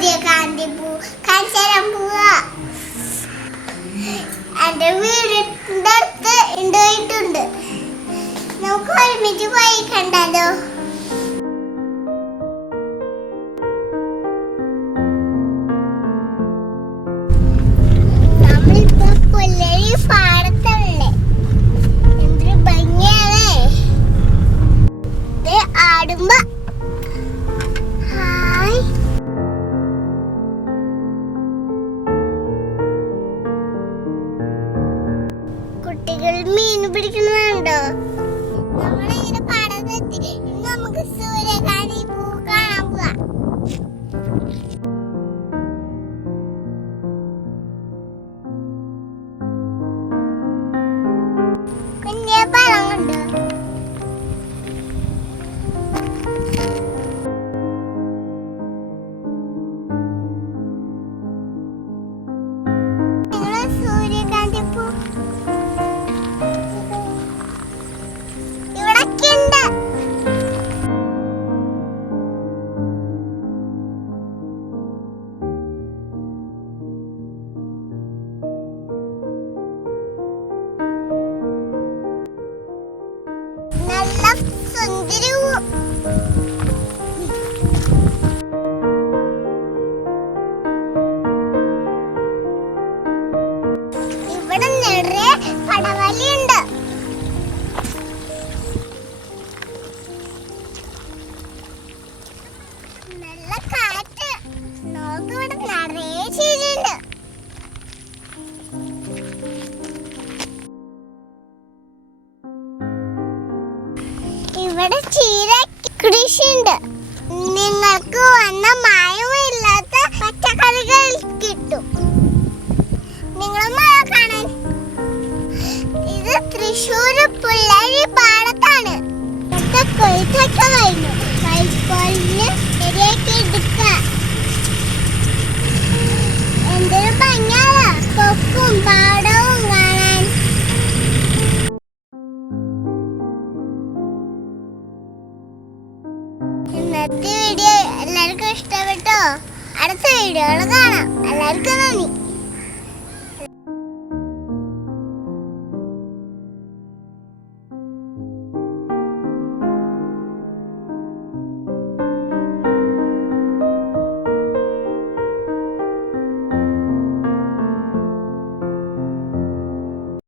സൂര്യകാന്തി പൂ കാഞ്ചരം പോവാ. എന്റെ വീടിന്റെ അടുത്ത് ഉണ്ടായിട്ടുണ്ട്. നമുക്ക് ഒരുമിച്ച് പോയി കണ്ടാലോ? നമ്മളിപ്പോ കൊല്ലരി പാടത്തല്ലേ, എന്തൊരു ഭംഗിയാണേ. ആടുമ്പോ ഹായ് കുട്ടികൾ മീൻ പിടിക്കുന്നതുണ്ടോ? നമ്മളിങ്ങനെ പാടത്തെത്തി. നമുക്ക് സൂര്യകാന്തി പൂ കാണാൻ പോവാ. കുഞ്ഞേ പഴം കണ്ടോ? സൂര്യകാന്തി പൂ ഇവിടൊക്കെയുണ്ട്. നല്ല സുന്ദരി ഇവിടെ നിറയെ പടവലിയുണ്ട്. നല്ല കാറ്റ്. നോക്ക്, ഇവിടെ നിറയെ ചീരയുണ്ട്. ഇവിടെ ചീര കൃഷിയുണ്ട്. നിങ്ങൾക്ക് വന്ന മായമില്ലാത്ത പച്ചക്കറികൾ കിട്ടും. നിങ്ങൾ മഴ കാണാൻ. ഇത് തൃശ്ശൂർ പുല്ലഴി പാടത്താണ്. കൊയ്ത്തൊക്കെ കഴിഞ്ഞു. കൈക്കോലിന് ശരിയാക്കി എടുക്ക. എന്തൊരു ഭംഗിയാണ് കൊക്കും പാടവും കാണാൻ. ഇന്നത്തെ വീഡിയോ എല്ലാവർക്കും ഇഷ്ടപ്പെട്ടോ? അടുത്ത വീഡിയോകൾ കാണാം. എല്ലാവർക്കും നന്ദി.